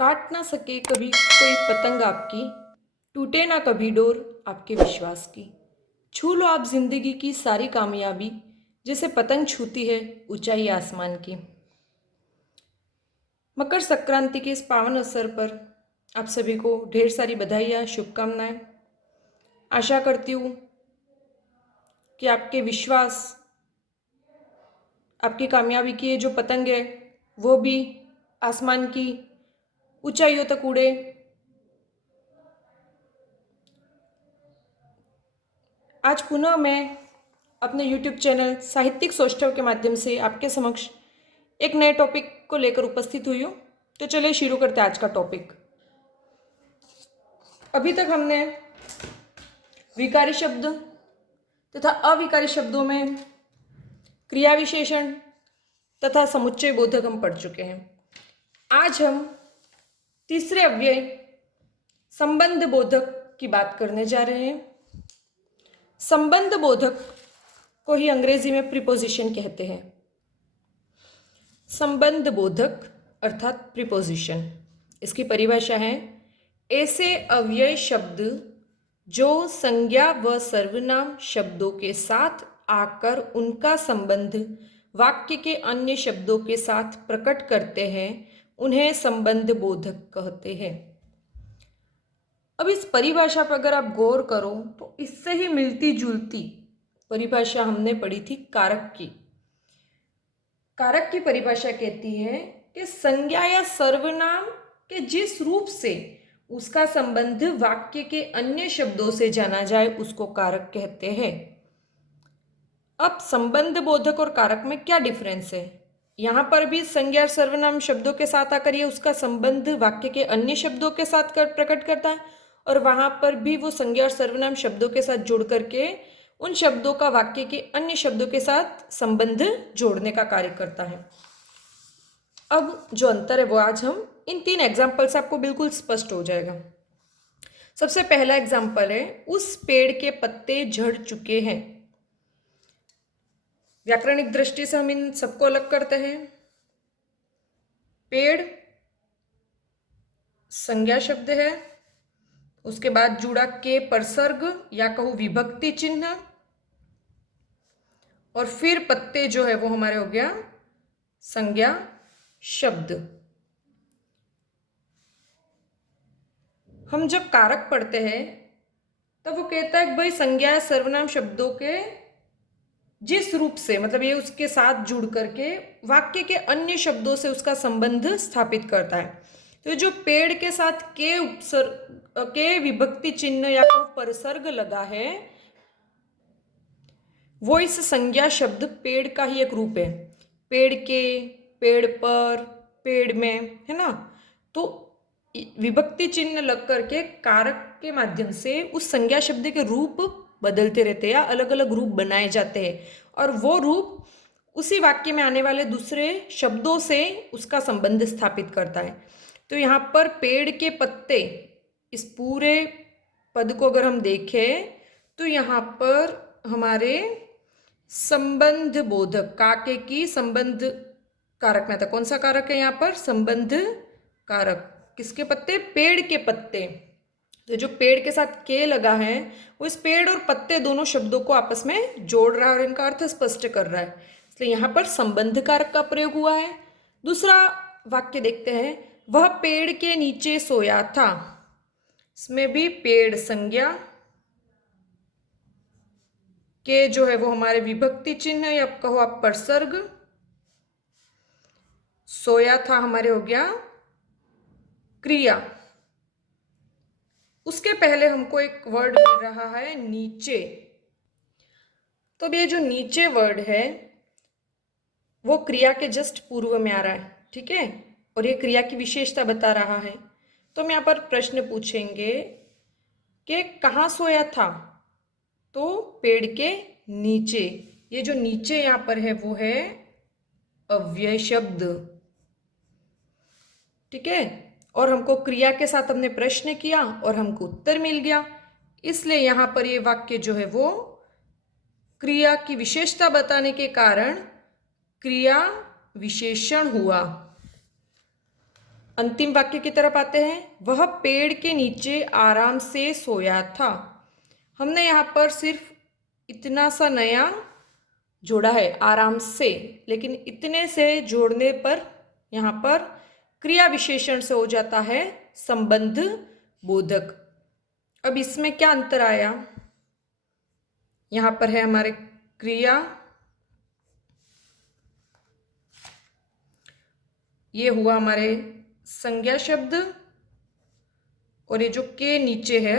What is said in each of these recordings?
काट ना सके कभी कोई पतंग आपकी, टूटे ना कभी डोर आपके विश्वास की। छू लो आप जिंदगी की सारी कामयाबी, जैसे पतंग छूती है ऊंचाई आसमान की। मकर संक्रांति के इस पावन अवसर पर आप सभी को ढेर सारी बधाइयाँ, शुभकामनाएं। आशा करती हूँ कि आपके विश्वास, आपकी कामयाबी की ये जो पतंग है वो भी आसमान की ऊंचाइयों तक उड़े। आज पुनः मैं अपने YouTube चैनल साहित्यिक सौष्ठव के माध्यम से आपके समक्ष एक नए टॉपिक को लेकर उपस्थित हुई हूँ। तो चलिए शुरू करते हैं आज का टॉपिक। अभी तक हमने विकारी शब्द तथा अविकारी शब्दों में क्रिया विशेषण तथा समुच्चय बोधक हम पढ़ चुके हैं। आज हम तीसरे अव्यय संबंध बोधक की बात करने जा रहे हैं। संबंध बोधक को ही अंग्रेजी में प्रीपोजिशन कहते हैं। संबंध बोधक अर्थात प्रीपोजिशन, इसकी परिभाषा है ऐसे अव्यय शब्द जो संज्ञा व सर्वनाम शब्दों के साथ आकर उनका संबंध वाक्य के अन्य शब्दों के साथ प्रकट करते हैं, उन्हें संबंध बोधक कहते हैं। अब इस परिभाषा पर अगर आप गौर करो तो इससे ही मिलती जुलती परिभाषा हमने पढ़ी थी कारक की। कारक की परिभाषा कहती है कि संज्ञा या सर्वनाम के जिस रूप से उसका संबंध वाक्य के अन्य शब्दों से जाना जाए उसको कारक कहते हैं। अब संबंध बोधक और कारक में क्या डिफरेंस है? यहाँ पर भी संज्ञा और सर्वनाम शब्दों के साथ आकर ये उसका संबंध वाक्य के अन्य शब्दों के साथ प्रकट करता है, और वहाँ पर भी वो संज्ञा और सर्वनाम शब्दों के साथ जुड़ करके उन शब्दों का वाक्य के अन्य शब्दों के साथ संबंध जोड़ने का कार्य करता है। अब जो अंतर है वो आज हम इन 3 एग्जाम्पल से आपको बिल्कुल स्पष्ट हो जाएगा। सबसे पहला एग्जाम्पल है उस पेड़ के पत्ते झड़ चुके हैं। व्याकरणिक दृष्टि से हम इन सबको अलग करते हैं। पेड़ संज्ञा शब्द है, उसके बाद जुड़ा के परसर्ग या कहूँ विभक्ति चिन्ह, और फिर पत्ते जो है वो हमारे हो गया संज्ञा शब्द। हम जब कारक पढ़ते हैं तब वो कहता है कि भाई संज्ञा सर्वनाम शब्दों के जिस रूप से, मतलब ये उसके साथ जुड़ करके वाक्य के अन्य शब्दों से उसका संबंध स्थापित करता है। तो जो पेड़ के साथ के विभक्ति चिन्ह या परसर्ग लगा है वो इस संज्ञा शब्द पेड़ का ही एक रूप है। पेड़ के, पेड़ पर, पेड़ में, है ना। तो विभक्ति चिन्ह लग करके कारक के माध्यम से उस संज्ञा शब्द के रूप बदलते रहते हैं या अलग अलग रूप बनाए जाते हैं, और वो रूप उसी वाक्य में आने वाले दूसरे शब्दों से उसका संबंध स्थापित करता है। तो यहाँ पर पेड़ के पत्ते, इस पूरे पद को अगर हम देखें तो यहाँ पर हमारे संबंध बोधक काके की संबंध कारक में आता। कौन सा कारक है यहाँ पर? संबंध कारक। किसके पत्ते? पेड़ के पत्ते। तो जो पेड़ के साथ के लगा है वो इस पेड़ और पत्ते दोनों शब्दों को आपस में जोड़ रहा है और इनका अर्थ स्पष्ट कर रहा है, इसलिए यहाँ पर संबंध कारक का प्रयोग हुआ है। दूसरा वाक्य देखते हैं, वह पेड़ के नीचे सोया था। इसमें भी पेड़ संज्ञा, के जो है वो हमारे विभक्ति चिन्ह या कहो आप परसर्ग, सोया था हमारे हो गया क्रिया। उसके पहले हमको एक वर्ड मिल रहा है नीचे। तो अब ये जो नीचे वर्ड है वो क्रिया के जस्ट पूर्व में आ रहा है, ठीक है, और ये क्रिया की विशेषता बता रहा है। तो हम यहाँ पर प्रश्न पूछेंगे कि कहाँ सोया था? तो पेड़ के नीचे। ये जो नीचे यहाँ पर है वो है अव्यय शब्द, ठीक है, और हमको क्रिया के साथ हमने प्रश्न किया और हमको उत्तर मिल गया, इसलिए यहाँ पर ये वाक्य जो है वो क्रिया की विशेषता बताने के कारण क्रिया विशेषण हुआ। अंतिम वाक्य की तरफ आते हैं। वह पेड़ के नीचे आराम से सोया था। हमने यहाँ पर सिर्फ इतना सा नया जोड़ा है, आराम से, लेकिन इतने से जोड़ने पर यहाँ पर क्रिया विशेषण से हो जाता है संबंध बोधक। अब इसमें क्या अंतर आया? यहाँ पर है हमारे क्रिया, ये हुआ हमारे संज्ञा शब्द, और ये जो के नीचे है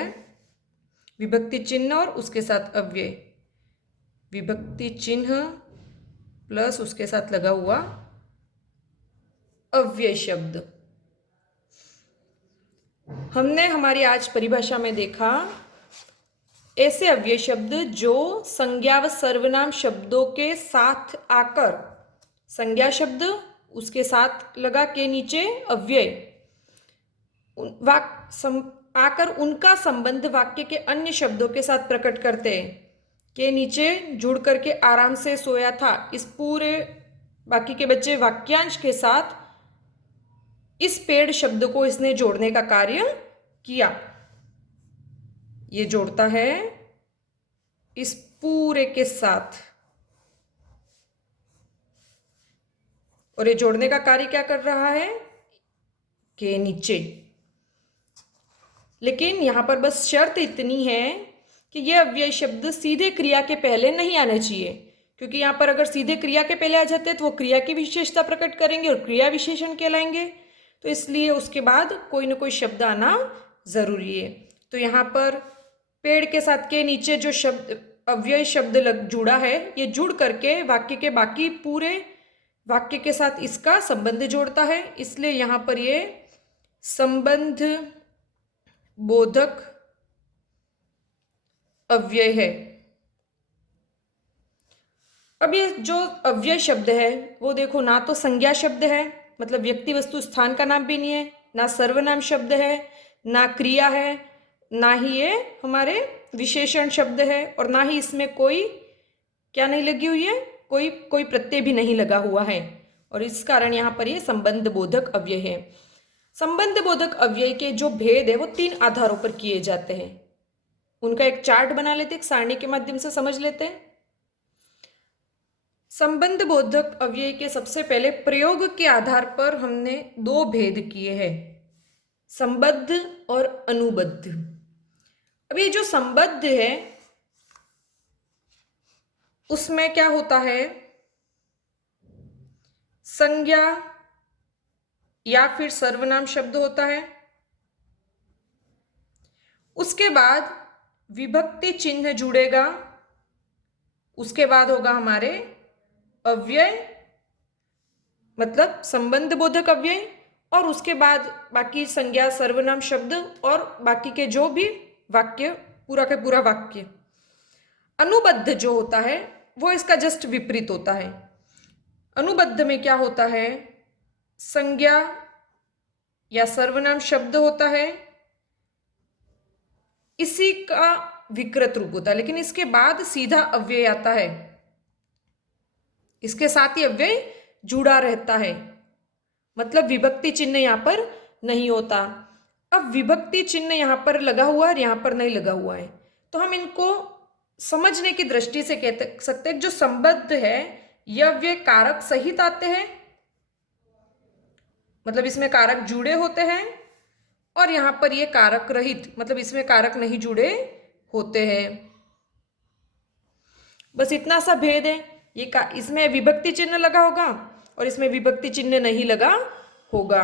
विभक्ति चिन्ह और उसके साथ अव्यय, विभक्ति चिन्ह प्लस उसके साथ लगा हुआ अव्यय शब्द। हमने हमारी आज परिभाषा में देखा ऐसे अव्यय शब्द जो संज्ञा व सर्वनाम शब्दों के साथ आकर, संज्ञा शब्द उसके साथ लगा के नीचे अव्यय आकर उनका संबंध वाक्य के अन्य शब्दों के साथ प्रकट करते हैं। के नीचे जुड़ करके आराम से सोया था, इस पूरे बाकी के बच्चे वाक्यांश के साथ इस पेड़ शब्द को इसने जोड़ने का कार्य किया। ये जोड़ता है इस पूरे के साथ, और ये जोड़ने का कार्य क्या कर रहा है? के नीचे। लेकिन यहां पर बस शर्त इतनी है कि ये अव्यय शब्द सीधे क्रिया के पहले नहीं आने चाहिए, क्योंकि यहां पर अगर सीधे क्रिया के पहले आ जाते हैं तो वो क्रिया की विशेषता प्रकट करेंगे और क्रिया विशेषण कहलाएंगे, तो इसलिए उसके बाद कोई ना कोई शब्द आना जरूरी है। तो यहाँ पर पेड़ के साथ के नीचे जो शब्द अव्यय शब्द जुड़ा है, ये जुड़ करके वाक्य के बाकी पूरे वाक्य के साथ इसका संबंध जोड़ता है, इसलिए यहाँ पर ये संबंध बोधक अव्यय है। अब ये जो अव्यय शब्द है वो देखो, ना तो संज्ञा शब्द है, मतलब व्यक्ति वस्तु स्थान का नाम भी नहीं है, ना सर्वनाम शब्द है, ना क्रिया है, ना ही ये हमारे विशेषण शब्द है, और ना ही इसमें कोई क्या नहीं लगी हुई है, कोई प्रत्यय भी नहीं लगा हुआ है, और इस कारण यहाँ पर ये संबंध बोधक अव्यय है। संबंध बोधक अव्यय के जो भेद है वो 3 आधारों पर किए जाते हैं। उनका एक चार्ट बना लेते, एक सारणी के माध्यम से समझ लेते हैं। संबंध बोधक अव्यय के सबसे पहले प्रयोग के आधार पर हमने 2 भेद किए हैं, संबद्ध और अनुबद्ध। अब ये जो संबद्ध है उसमें क्या होता है? संज्ञा या फिर सर्वनाम शब्द होता है, उसके बाद विभक्ति चिन्ह जुड़ेगा, उसके बाद होगा हमारे अव्यय, मतलब संबंध बोधक अव्यय, और उसके बाद बाकी संज्ञा सर्वनाम शब्द और बाकी के जो भी वाक्य, पूरा का पूरा वाक्य। अनुबद्ध जो होता है वो इसका जस्ट विपरीत होता है। अनुबद्ध में क्या होता है? संज्ञा या सर्वनाम शब्द होता है, इसी का विकृत रूप होता है, लेकिन इसके बाद सीधा अव्यय आता है, इसके साथ ही अव्यय जुड़ा रहता है, मतलब विभक्ति चिन्ह यहां पर नहीं होता। अब विभक्ति चिन्ह यहां पर लगा हुआ है और यहां पर नहीं लगा हुआ है, तो हम इनको समझने की दृष्टि से कह सकते हैं जो संबद्ध है यह अव्यय कारक सहित आते हैं, मतलब इसमें कारक जुड़े होते हैं, और यहां पर ये कारक रहित, मतलब इसमें कारक नहीं जुड़े होते हैं। बस इतना सा भेद है। ये इसमें विभक्ति चिन्ह लगा होगा और इसमें विभक्ति चिन्ह नहीं लगा होगा,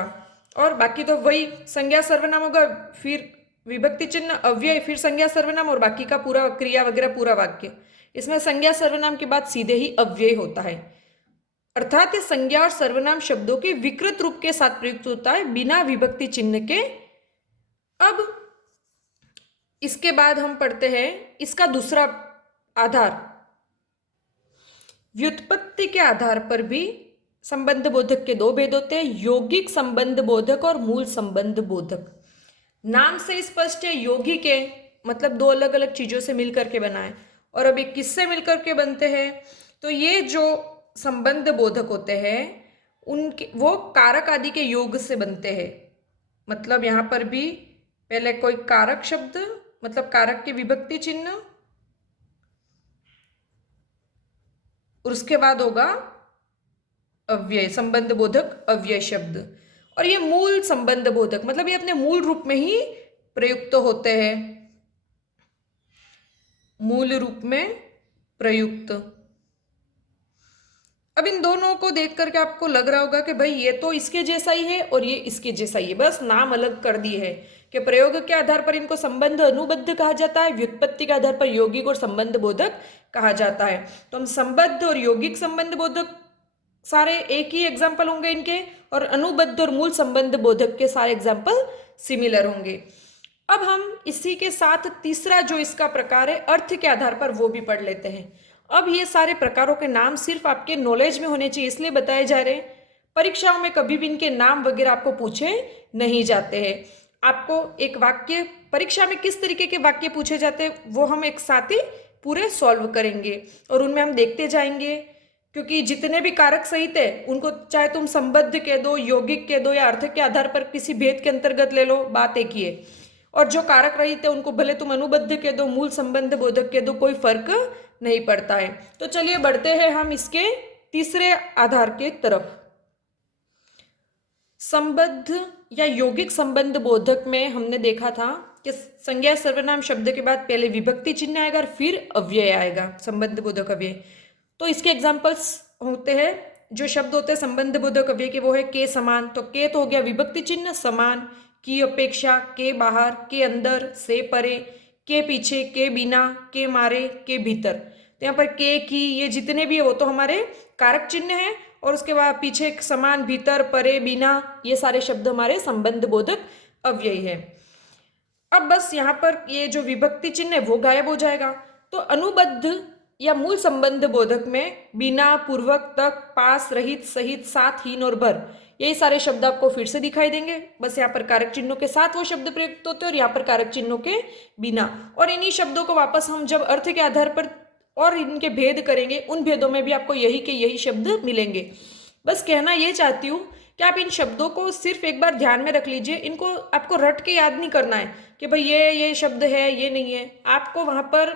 और बाकी तो वही संज्ञा सर्वनाम होगा, फिर विभक्ति चिन्ह, अव्यय, फिर संज्ञा सर्वनाम, और बाकी का पूरा क्रिया वगैरह पूरा वाक्य। इसमें संज्ञा सर्वनाम के बाद सीधे ही अव्यय होता है, अर्थात ये संज्ञा और सर्वनाम शब्दों के विकृत रूप के साथ प्रयुक्त होता है बिना विभक्ति चिन्ह के। अब इसके बाद हम पढ़ते हैं इसका दूसरा आधार। व्युत्पत्ति के आधार पर भी संबंध बोधक के 2 भेद होते हैं, यौगिक संबंध बोधक और मूल संबंध बोधक। नाम से स्पष्ट है, यौगिक है मतलब 2 अलग अलग चीजों से मिलकर के बना है, और अब ये किससे मिलकर के बनते हैं? तो ये जो संबंध बोधक होते हैं उनके वो कारक आदि के योग से बनते हैं, मतलब यहाँ पर भी पहले कोई कारक शब्द, मतलब कारक के विभक्ति चिन्ह, और उसके बाद होगा अव्यय, संबंध बोधक अव्यय शब्द। और ये मूल संबंध बोधक, मतलब ये अपने मूल रूप में ही प्रयुक्त होते हैं, मूल रूप में प्रयुक्त। अब इन दोनों को देख करके आपको लग रहा होगा कि भाई ये तो इसके जैसा ही है और ये इसके जैसा ही है, बस नाम अलग कर दिए है कि प्रयोग के आधार पर इनको संबंध अनुबद्ध कहा जाता है, व्युत्पत्ति के आधार पर यौगिक और संबंध बोधक कहा जाता है। तो हम संबद्ध और यौगिक संबंध बोधक सारे एक ही एग्जाम्पल होंगे इनके, और अनुबद्ध और मूल संबंध बोधक के सारे एग्जाम्पल सिमिलर होंगे। अब हम इसी के साथ तीसरा जो इसका प्रकार है अर्थ के आधार पर, वो भी पढ़ लेते हैं। अब ये सारे प्रकारों के नाम सिर्फ आपके नॉलेज में होने चाहिए, इसलिए बताए जा रहे हैं। परीक्षाओं में कभी भी इनके नाम वगैरह आपको पूछे नहीं जाते हैं। आपको एक वाक्य, परीक्षा में किस तरीके के वाक्य पूछे जाते हैं वो हम एक साथ ही पूरे सॉल्व करेंगे और उनमें हम देखते जाएंगे, क्योंकि जितने भी कारक सहित है उनको चाहे तुम संबद्ध कह दो, यौगिक कह दो या अर्थ के आधार पर किसी भेद के अंतर्गत ले लो, बात एक ही है। और जो कारक रहित है उनको भले तुम अनुबद्ध कह दो, मूल संबंध बोधक कह दो, कोई फर्क नहीं पड़ता है। तो चलिए बढ़ते हैं हम इसके तीसरे आधार के तरफ। संबद्ध या यौगिक संबंध बोधक में हमने देखा था कि संज्ञा सर्वनाम शब्द के बाद पहले विभक्ति चिन्ह आएगा और फिर अव्यय आएगा, संबंध बोधक अव्यय। तो इसके एग्जाम्पल्स होते हैं, जो शब्द होते हैं संबंध बोधक अव्यय के, वो है के समान। तो के तो हो गया विभक्ति चिन्ह, समान, की अपेक्षा, के बाहर, के अंदर, से परे, के पीछे, के बिना, के मारे, के भीतर। तो यहाँ पर के, की, ये जितने भी है वो तो हमारे कारक चिन्ह हैं, और उसके बाद पीछे समान, भीतर, परे, बिना, ये सारे शब्द हमारे संबंध बोधक अव्यय है। अब बस यहाँ पर ये जो विभक्ति चिन्ह है वो गायब हो जाएगा। तो अनुबद्ध या मूल संबंध बोधक में बिना, पूर्वक, तक, पास, रहित, सहित, साथ, हीन और भर, यही सारे शब्द आपको फिर से दिखाई देंगे। बस यहाँ पर कारक चिन्हों के साथ वो शब्द प्रयुक्त होते हैं और यहाँ पर कारक चिन्हों के बिना। और इन्हीं शब्दों को वापस हम जब अर्थ के आधार पर और इनके भेद करेंगे, उन भेदों में भी आपको यही के यही शब्द मिलेंगे। बस कहना ये चाहती हूँ कि आप इन शब्दों को सिर्फ एक बार ध्यान में रख लीजिए, इनको आपको रट के याद नहीं करना है कि भाई ये शब्द है, ये नहीं है। आपको वहाँ पर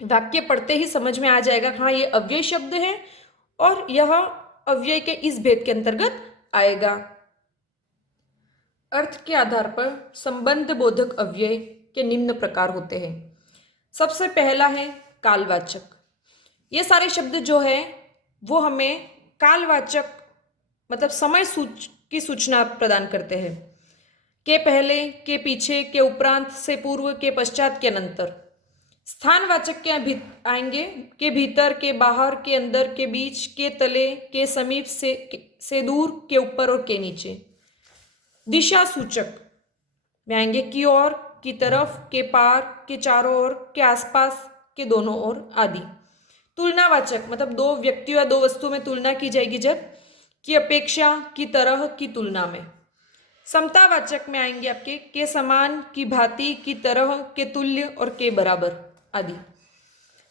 वाक्य पढ़ते ही समझ में आ जाएगा, हाँ ये अव्यय शब्द है और यह अव्यय के इस भेद के अंतर्गत आएगा। अर्थ के आधार पर संबंध बोधक अव्यय के निम्न प्रकार होते हैं। सबसे पहला है कालवाचक। ये सारे शब्द जो है वो हमें कालवाचक, मतलब समय की सूचना प्रदान करते हैं। के पहले, के पीछे, के उपरांत, से पूर्व, के पश्चात, के अनंतर। स्थानवाचक के आएंगे के भीतर, के बाहर, के अंदर, के बीच, के तले, के समीप, से दूर, के ऊपर और के नीचे। दिशा सूचक में आएंगे की ओर, की तरफ, के पार, के चारों ओर, के आसपास, के दोनों ओर आदि। तुलनावाचक, मतलब दो व्यक्तियों या दो वस्तुओं में तुलना की जाएगी जब, की अपेक्षा, की तरह, की तुलना में। समतावाचक में आएंगे आपके के समान, की भांति, की तरह, के तुल्य और के बराबर आदि।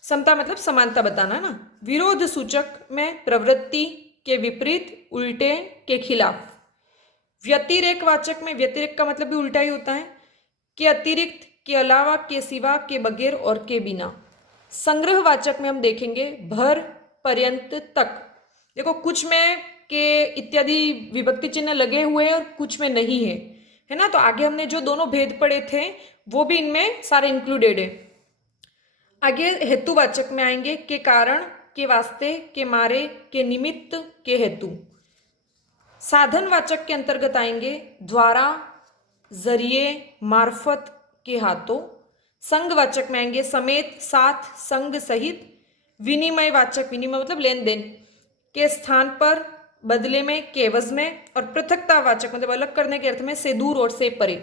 समता मतलब समानता बताना ना। विरोध सूचक में प्रवृत्ति, के विपरीत, उल्टे, के खिलाफ। व्यतिरेक वाचक में व्यतिरेक का मतलब भी उल्टा ही होता है, के अतिरिक्त, के अलावा, के सिवा, के बगैर और के बिना। संग्रहवाचक में हम देखेंगे भर, पर्यंत, तक। देखो कुछ में के इत्यादि विभक्ति चिन्ह लगे हुए हैं और कुछ में नहीं है ना। तो आगे हमने जो दोनों भेद पढ़े थे वो भी इनमें सारे इंक्लूडेड है। आगे हेतुवाचक में आएंगे के कारण, के वास्ते, के मारे, के निमित्त, के हेतु। साधनवाचक के अंतर्गत आएंगे द्वारा, जरिए, मार्फत, के हाथों। संगवाचक में आएंगे समेत, साथ, संग, सहित। विनिमयवाचक, विनिमय मतलब लेन देन, के स्थान पर, बदले में, के एवज में। और पृथकतावाचक मतलब अलग करने के अर्थ में से दूर और से परे।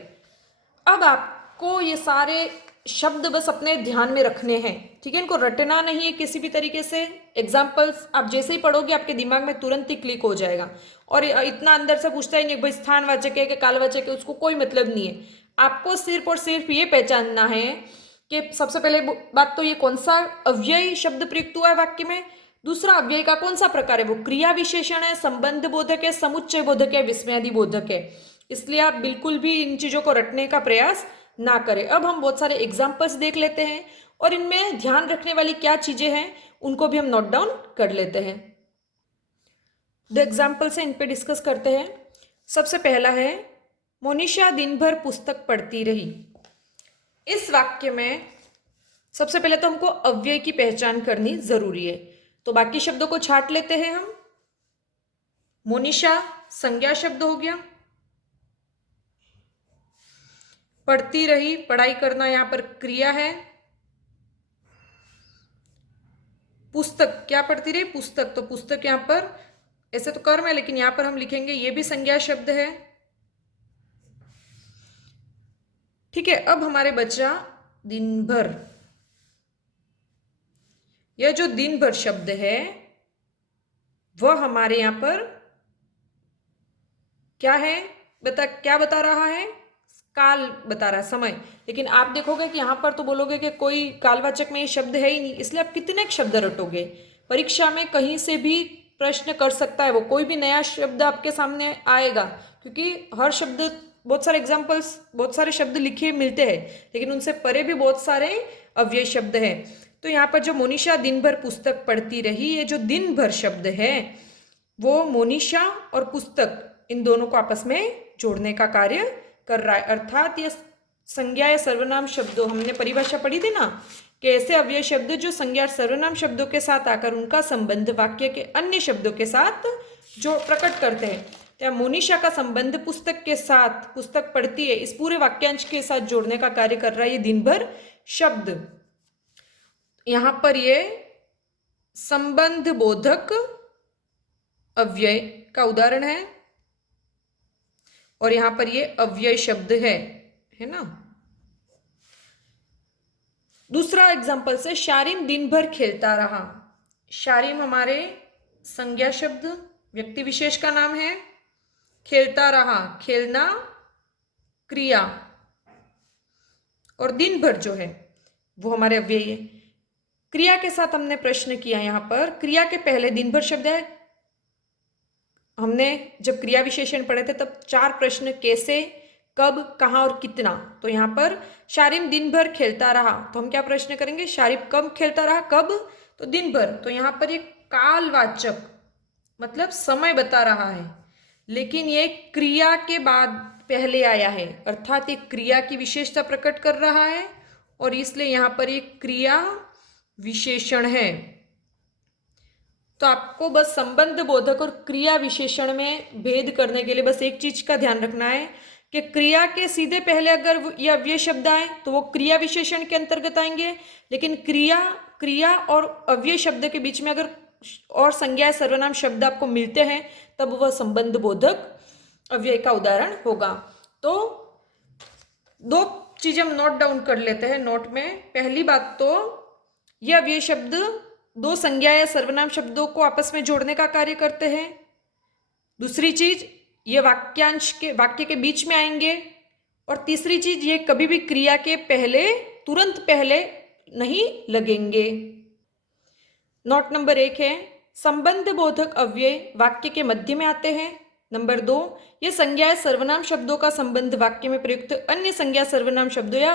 अब आपको ये सारे शब्द बस अपने ध्यान में रखने हैं, ठीक है। इनको रटना नहीं है किसी भी तरीके से। एग्जाम्पल्स आप जैसे ही पढ़ोगे आपके दिमाग में तुरंत ही क्लिक हो जाएगा। और इतना अंदर से पूछता ही नहीं भाई स्थानवाचक है कि कालवाचक है, उसको कोई मतलब नहीं है। आपको सिर्फ और सिर्फ ये पहचानना है कि सबसे पहले बात तो ये कौन सा अव्यय शब्द प्रयुक्त हुआ है वाक्य में, दूसरा अव्यय का कौन सा प्रकार है, वो क्रिया विशेषण है, संबंध बोधक है, समुच्चय बोधक है, विस्मयादि बोधक है। इसलिए आप बिल्कुल भी इन चीज़ों को रटने का प्रयास ना करें। अब हम बहुत सारे एग्जाम्पल्स देख लेते हैं और इनमें ध्यान रखने वाली क्या चीज़ें हैं उनको भी हम नोट डाउन कर लेते हैं। द एग्जाम्पल से इन पे डिस्कस करते हैं। सबसे पहला है, मोनिशा दिन भर पुस्तक पढ़ती रही। इस वाक्य में सबसे पहले तो हमको अव्यय की पहचान करनी जरूरी है, तो बाकी शब्दों को छांट लेते हैं हम। मोनिशा संज्ञा शब्द हो गया, पढ़ती रही, पढ़ाई करना यहां पर क्रिया है। पुस्तक क्या पढ़ती रही, पुस्तक, तो पुस्तक यहां पर ऐसे तो कर्म है लेकिन यहां पर हम लिखेंगे ये भी संज्ञा शब्द है। ठीक है, अब हमारे बचा दिन भर। यह जो दिन भर शब्द है वह हमारे यहां पर क्या है, क्या बता रहा है, काल बता रहा है, समय। लेकिन आप देखोगे कि यहां पर तो बोलोगे कि कोई कालवाचक में ये शब्द है ही नहीं, इसलिए आप कितने शब्द रटोगे। परीक्षा में कहीं से भी प्रश्न कर सकता है, वो कोई भी नया शब्द आपके सामने आएगा, क्योंकि हर शब्द, बहुत सारे एग्जाम्पल्स, बहुत सारे शब्द लिखे मिलते हैं, लेकिन उनसे परे भी बहुत सारे अव्यय शब्द हैं। तो यहाँ पर जो मोनिशा दिन भर पुस्तक पढ़ती रही, ये जो दिन भर शब्द है वो मोनिशा और पुस्तक इन दोनों को आपस में जोड़ने का कार्य कर रहा है। अर्थात ये संज्ञा या सर्वनाम शब्दों, हमने परिभाषा पढ़ी थी ना कि ऐसे अव्यय शब्द जो संज्ञा और सर्वनाम शब्दों के साथ आकर उनका संबंध वाक्य के अन्य शब्दों के साथ जो प्रकट करते हैं। तो मोनिशा का संबंध पुस्तक के साथ, पुस्तक पढ़ती है, इस पूरे वाक्यांश के साथ जोड़ने का कार्य कर रहा है ये दिन भर शब्द। यहां पर ये संबंध बोधक अव्यय का उदाहरण है और यहां पर ये अव्यय शब्द है ना। दूसरा एग्जाम्पल से, शारिम दिन भर खेलता रहा। शारिम हमारे संज्ञा शब्द, व्यक्ति विशेष का नाम है। खेलता रहा, खेलना क्रिया, और दिन भर जो है वो हमारे अव्यय है। क्रिया के साथ हमने प्रश्न किया, यहां पर क्रिया के पहले दिन भर शब्द है। हमने जब क्रिया विशेषण पढ़े थे तब 4 प्रश्न, कैसे, कब, कहाँ और कितना। तो यहाँ पर शारिम दिन भर खेलता रहा, तो हम क्या प्रश्न करेंगे, शारिम कब खेलता रहा, कब, तो दिन भर। तो यहाँ पर ये कालवाचक मतलब समय बता रहा है, लेकिन ये क्रिया के बाद पहले आया है, अर्थात ये क्रिया की विशेषता प्रकट कर रहा है और इसलिए यहाँ पर ये क्रिया विशेषण है। तो आपको बस संबंध बोधक और क्रिया विशेषण में भेद करने के लिए बस एक चीज का ध्यान रखना है कि क्रिया के सीधे पहले अगर ये अव्यय शब्द आए तो वो क्रिया विशेषण के अंतर्गत आएंगे, लेकिन क्रिया और अव्यय शब्द के बीच में अगर और संज्ञा सर्वनाम शब्द आपको मिलते हैं तब वह संबंध बोधक अव्यय का उदाहरण होगा। तो 2 चीजें हम नोट डाउन कर लेते हैं नोट में। पहली बात तो यह अव्यय शब्द 2 संज्ञा या सर्वनाम शब्दों को आपस में जोड़ने का कार्य करते हैं। दूसरी चीज, ये वाक्य के बीच में आएंगे। और तीसरी चीज, ये कभी भी क्रिया के पहले, तुरंत पहले नहीं लगेंगे। नोट नंबर 1 है, संबंध बोधक अव्यय वाक्य के मध्य में आते हैं। नंबर 2, ये संज्ञा सर्वनाम शब्दों का संबंध वाक्य में प्रयुक्त अन्य संज्ञा सर्वनाम शब्दों या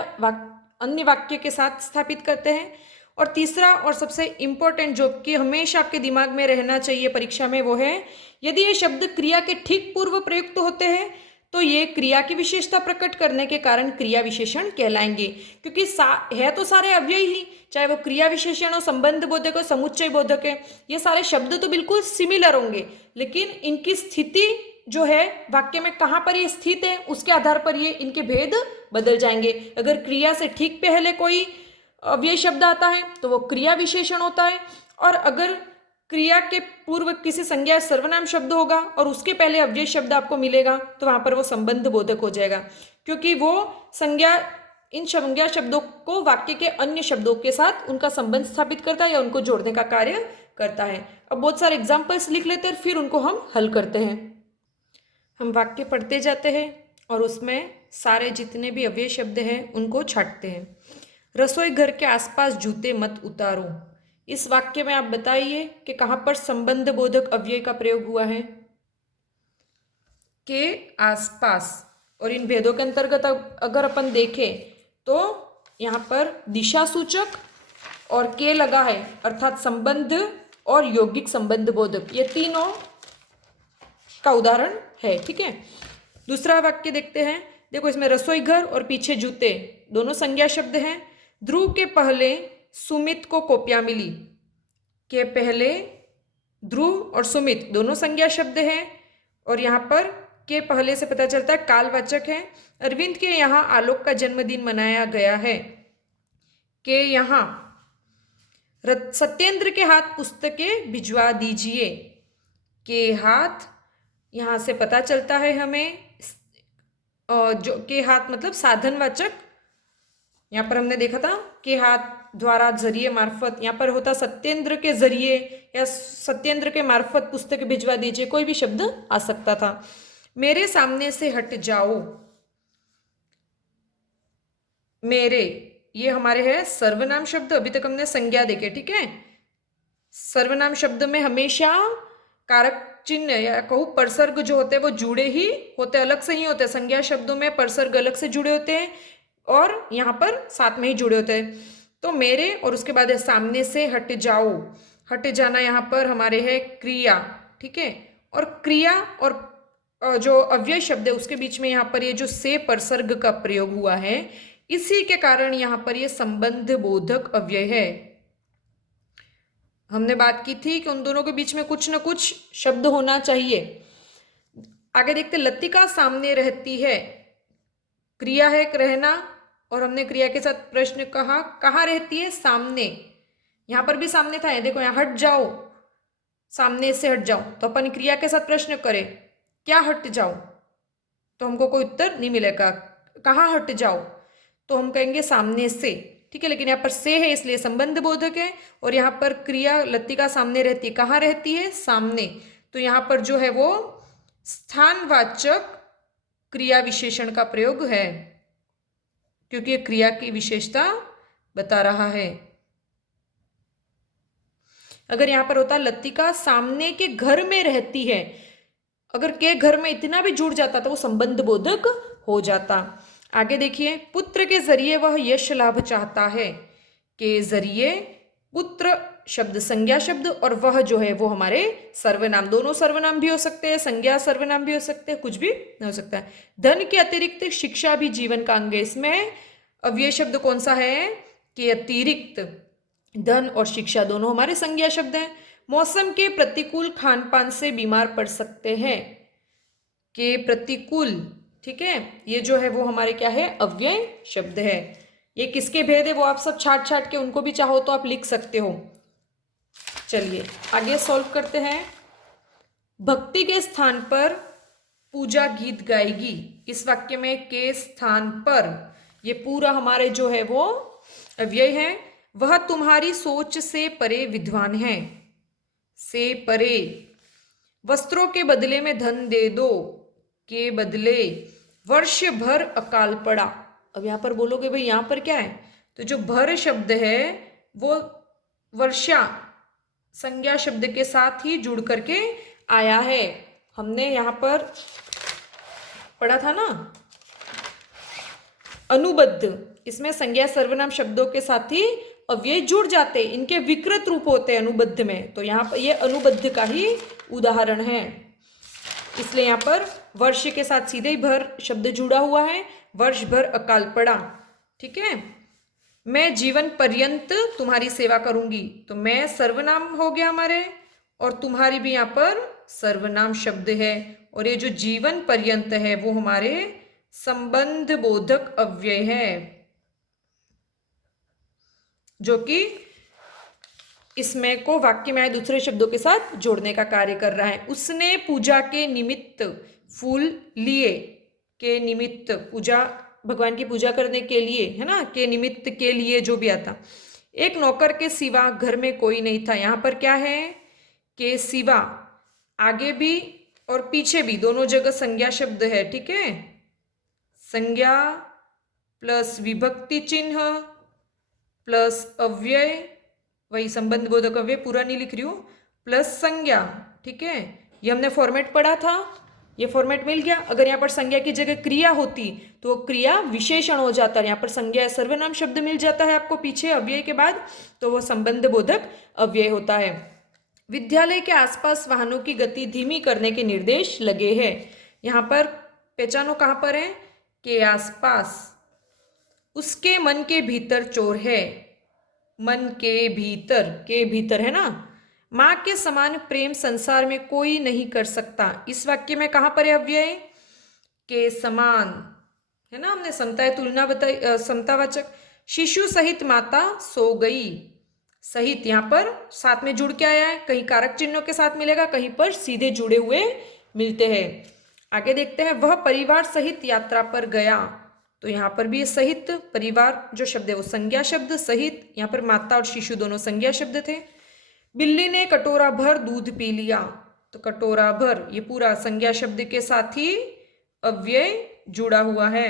अन्य वाक्य के साथ स्थापित करते हैं। और तीसरा और सबसे इंपॉर्टेंट जो कि हमेशा आपके दिमाग में रहना चाहिए परीक्षा में, वो है यदि ये शब्द क्रिया के ठीक पूर्व प्रयुक्त होते हैं तो ये क्रिया की विशेषता प्रकट करने के कारण क्रिया विशेषण कहलाएंगे। क्योंकि है तो सारे अव्यय ही, चाहे वो क्रिया विशेषण हो, संबंध बोधक हो, समुच्चय बोधक है, ये सारे शब्द तो बिल्कुल सिमिलर होंगे, लेकिन इनकी स्थिति जो है वाक्य में कहाँ पर ये स्थित है उसके आधार पर ये इनके भेद बदल जाएंगे। अगर क्रिया से ठीक पहले कोई अव्यय शब्द आता है तो वो क्रिया विशेषण होता है, और अगर क्रिया के पूर्व किसी संज्ञा सर्वनाम शब्द होगा और उसके पहले अव्यय शब्द आपको मिलेगा तो वहां पर वो संबंध बोधक हो जाएगा, क्योंकि वो इन संज्ञा शब्दों को वाक्य के अन्य शब्दों के साथ उनका संबंध स्थापित करता है या उनको जोड़ने का कार्य करता है। अब बहुत सारे एग्जाम्पल्स लिख लेते हैं, फिर उनको हम हल करते हैं। हम वाक्य पढ़ते जाते हैं और उसमें सारे जितने भी अव्यय शब्द हैं उनको छांटते हैं। रसोई घर के आसपास जूते मत उतारो। इस वाक्य में आप बताइए कि कहाँ पर संबंध बोधक अव्यय का प्रयोग हुआ है। के आसपास। और इन भेदों के अंतर्गत अगर अपन देखें तो यहाँ पर दिशा सूचक और के लगा है, अर्थात संबंध और यौगिक संबंध बोधक, ये तीनों का उदाहरण है। ठीक है, दूसरा वाक्य देखते हैं। देखो, इसमें रसोई घर और पीछे जूते दोनों संज्ञा शब्द हैं। ध्रुव के पहले सुमित को कोपियां मिली। के पहले ध्रुव और सुमित दोनों संज्ञा शब्द हैं, और यहाँ पर के पहले से पता चलता है कालवाचक है। अरविंद के यहाँ आलोक का जन्मदिन मनाया गया है। के यहाँ सत्येंद्र के हाथ पुस्तकें भिजवा दीजिए। के हाथ, यहाँ से पता चलता है हमें जो के हाथ मतलब साधनवाचक। यहाँ पर हमने देखा था के हाथ द्वारा, जरिए, मार्फत, यहाँ पर होता सत्येंद्र के जरिए या सत्येंद्र के मार्फत पुस्तक भिजवा दीजिए, कोई भी शब्द आ सकता था। मेरे सामने से हट जाओ। मेरे, ये हमारे है सर्वनाम शब्द। अभी तक हमने संज्ञा देखे। ठीक है, सर्वनाम शब्द में हमेशा कारक चिन्ह या कहूँ परसर्ग जो होते हैं वो जुड़े ही होते, अलग से ही होते। संज्ञा शब्दों में परसर्ग अलग से जुड़े होते हैं और यहाँ पर साथ में ही जुड़े होते हैं। तो मेरे और उसके बाद है सामने से हट जाओ। हट जाना यहाँ पर हमारे है क्रिया। ठीक है, और क्रिया और जो अव्यय शब्द है उसके बीच में यहाँ पर ये जो से परसर्ग का प्रयोग हुआ है, इसी के कारण यहाँ पर ये संबंध बोधक अव्यय है। हमने बात की थी कि उन दोनों के बीच में कुछ न कुछ शब्द होना चाहिए। आगे देखते, लतिका सामने रहती है। क्रिया है रहना, और हमने क्रिया के साथ प्रश्न कहा, कहाँ रहती है? सामने। यहाँ पर भी सामने था, देखो यहाँ हट जाओ, सामने से हट जाओ। तो अपन क्रिया के साथ प्रश्न करें, क्या हट जाओ, तो हमको कोई उत्तर नहीं मिलेगा। कहाँ हट जाओ, तो हम कहेंगे सामने से। ठीक है, लेकिन यहाँ पर से है इसलिए संबंध बोधक है, और यहाँ पर क्रिया लतिका सामने रहती है, कहाँ रहती है? सामने। तो यहाँ पर जो है वो स्थानवाचक क्रिया विशेषण का प्रयोग है, क्योंकि ये क्रिया की विशेषता बता रहा है। अगर यहाँ पर होता लतिका सामने के घर में रहती है, अगर के घर में इतना भी जुड़ जाता तो वो संबंध बोधक हो जाता। आगे देखिए, पुत्र के जरिए वह यश लाभ चाहता है। के जरिए पुत्र शब्द संज्ञा शब्द, और वह जो है वो हमारे सर्वनाम। दोनों सर्वनाम भी हो सकते हैं, संज्ञा सर्वनाम भी हो सकते हैं, कुछ भी हो सकता है। धन के अतिरिक्त शिक्षा भी जीवन का अंग है। इसमें अव्यय शब्द कौन सा है? के अतिरिक्त। धन और शिक्षा दोनों हमारे संज्ञा शब्द हैं। मौसम के प्रतिकूल खान पान से बीमार पड़ सकते हैं। के प्रतिकूल, ठीक है, ये जो है वो हमारे क्या है? अव्यय शब्द है। ये किसके भेद है वो आप सब छाट छाट के उनको भी चाहो तो आप लिख सकते हो। चलिए आगे सॉल्व करते हैं। भक्ति के स्थान पर पूजा गीत गाएगी। इस वाक्य में के स्थान पर ये पूरा हमारे जो है वो अव्यय है। वह तुम्हारी सोच से परे विद्वान है। से परे। वस्त्रों के बदले में धन दे दो। के बदले। वर्ष भर अकाल पड़ा। अब यहाँ पर बोलोगे भाई यहाँ पर क्या है, तो जो भर शब्द है वो वर्षा संज्ञा शब्द के साथ ही जुड़ करके आया है। हमने यहाँ पर पढ़ा था ना अनुबद्ध, इसमें संज्ञा सर्वनाम शब्दों के साथ ही अव्यय जुड़ जाते, इनके विकृत रूप होते हैं अनुबद्ध में। तो यहाँ पर ये अनुबद्ध का ही उदाहरण है, इसलिए यहाँ पर वर्ष के साथ सीधे ही भर शब्द जुड़ा हुआ है। वर्ष भर अकाल पड़ा। ठीक है, मैं जीवन पर्यंत तुम्हारी सेवा करूंगी। तो मैं सर्वनाम हो गया हमारे, और तुम्हारी भी यहाँ पर सर्वनाम शब्द है, और ये जो जीवन पर्यंत है वो हमारे संबंध बोधक अव्यय है, जो कि इसमें को वाक्य में आए दूसरे शब्दों के साथ जोड़ने का कार्य कर रहा है। उसने पूजा के निमित्त फूल लिए। के निमित्त, पूजा भगवान की पूजा करने के लिए है ना, के निमित्त के लिए जो भी आता। एक नौकर के सिवा घर में कोई नहीं था। यहाँ पर क्या है? के सिवा। आगे भी और पीछे भी दोनों जगह संज्ञा शब्द है। ठीक है, संज्ञा प्लस विभक्ति चिन्ह प्लस अव्यय, वही संबंध बोधक अव्यय, पूरा नहीं लिख रही हूँ, प्लस संज्ञा। ठीक है, ये हमने फॉर्मेट पढ़ा था ये फॉर्मेट मिल गया। अगर यहाँ पर संज्ञा की जगह क्रिया होती तो क्रिया विशेषण हो जाता है, यहाँ पर संज्ञा या सर्वनाम शब्द मिल जाता है आपको पीछे अव्यय के बाद, तो वो संबंध बोधक अव्यय होता है। विद्यालय के आसपास वाहनों की गति धीमी करने के निर्देश लगे हैं। यहाँ पर पहचानो कहाँ पर है, के आसपास, उसके मन के भीतर चोर है, मन के भीतर है ना। माँ के समान प्रेम संसार में कोई नहीं कर सकता, इस वाक्य में कहाँ पर है अव्यय, के समान है ना, हमने समता तुलना बताई, समतावाचक। शिशु सहित माता सो गई, सहित यहाँ पर साथ में जुड़ के आया है, कहीं कारक चिन्हों के साथ मिलेगा, कहीं पर सीधे जुड़े हुए मिलते हैं। आगे देखते हैं, वह परिवार सहित यात्रा पर गया, तो यहाँ पर भी सहित, परिवार जो शब्द है वो संज्ञा शब्द, सहित यहाँ पर माता और शिशु दोनों संज्ञा शब्द थे। बिल्ली ने कटोरा भर दूध पी लिया, तो कटोरा भर ये पूरा संज्ञा शब्द के साथ ही अव्यय जुड़ा हुआ है।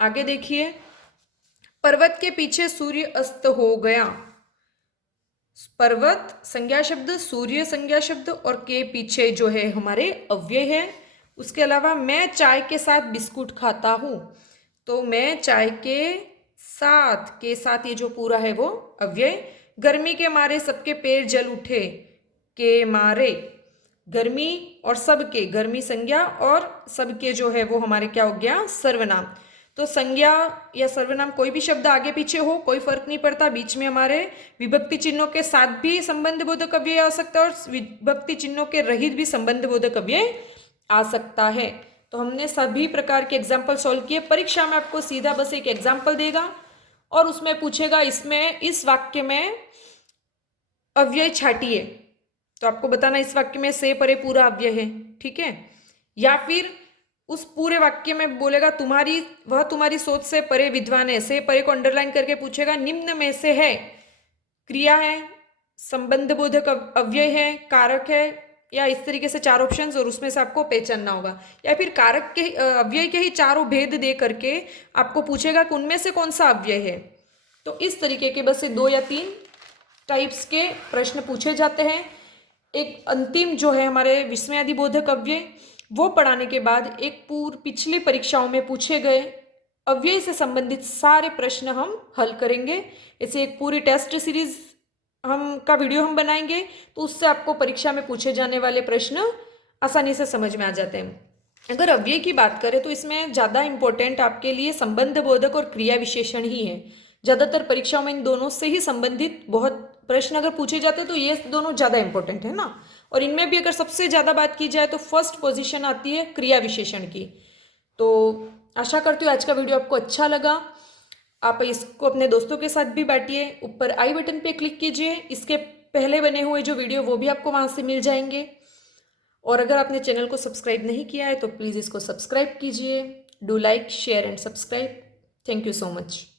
आगे देखिए, पर्वत के पीछे सूर्य अस्त हो गया, पर्वत संज्ञा शब्द, सूर्य संज्ञा शब्द और के पीछे जो है हमारे अव्यय है। उसके अलावा मैं चाय के साथ बिस्कुट खाता हूँ, तो मैं चाय के साथ ये जो पूरा है वो अव्यय। गर्मी के मारे सबके पैर जल उठे, के मारे, गर्मी और सबके, गर्मी संज्ञा और सबके जो है वो हमारे क्या हो गया, सर्वनाम। तो संज्ञा या सर्वनाम कोई भी शब्द आगे पीछे हो कोई फर्क नहीं पड़ता, बीच में हमारे विभक्ति चिन्हों के साथ भी संबंध बोधक अव्यय आ सकता है और विभक्ति चिन्हों के रहित भी संबंध बोधक अव्यय आ सकता है। तो हमने सभी प्रकार के एग्जाम्पल सॉल्व किए। परीक्षा में आपको सीधा बस एक एग्जाम्पल देगा और उसमें पूछेगा इसमें, इस वाक्य में अव्यय छाटिए, तो आपको बताना इस वाक्य में से परे पूरा अव्यय है, ठीक है। या फिर उस पूरे वाक्य में बोलेगा वह तुम्हारी सोच से परे विद्वान है, से परे को अंडरलाइन करके पूछेगा निम्न में से है, क्रिया है, संबंध बोधक अव्यय है, कारक है, या इस तरीके से 4 ऑप्शंस और उसमें से आपको पहचानना होगा। या फिर कारक के अव्यय के ही चारों भेद दे करके आपको पूछेगा कि उनमें से कौन सा अव्यय है। तो इस तरीके के बस 2 या 3 टाइप्स के प्रश्न पूछे जाते हैं। एक अंतिम जो है हमारे विस्मयादि बोधक अव्यय, वो पढ़ाने के बाद एक पिछली परीक्षाओं में पूछे गए अव्यय से संबंधित सारे प्रश्न हम हल करेंगे। ऐसे एक पूरी टेस्ट सीरीज का वीडियो हम बनाएंगे, तो उससे आपको परीक्षा में पूछे जाने वाले प्रश्न आसानी से समझ में आ जाते हैं। अगर अव्यय की बात करें तो इसमें ज़्यादा इम्पोर्टेंट आपके लिए संबंध बोधक और क्रिया विशेषण ही है। ज़्यादातर परीक्षाओं में इन दोनों से ही संबंधित बहुत प्रश्न अगर पूछे जाते हैं तो ये दोनों ज़्यादा इंपॉर्टेंट है ना। और इनमें भी अगर सबसे ज़्यादा बात की जाए तो फर्स्ट पोजीशन आती है क्रिया विशेषण की। तो आशा करती हूँ आज का वीडियो आपको अच्छा लगा। आप इसको अपने दोस्तों के साथ भी बांटिए। ऊपर आई बटन पे क्लिक कीजिए, इसके पहले बने हुए जो वीडियो वो भी आपको वहाँ से मिल जाएंगे। और अगर आपने चैनल को सब्सक्राइब नहीं किया है तो प्लीज़ इसको सब्सक्राइब कीजिए। Do like, share and subscribe. Thank you so much.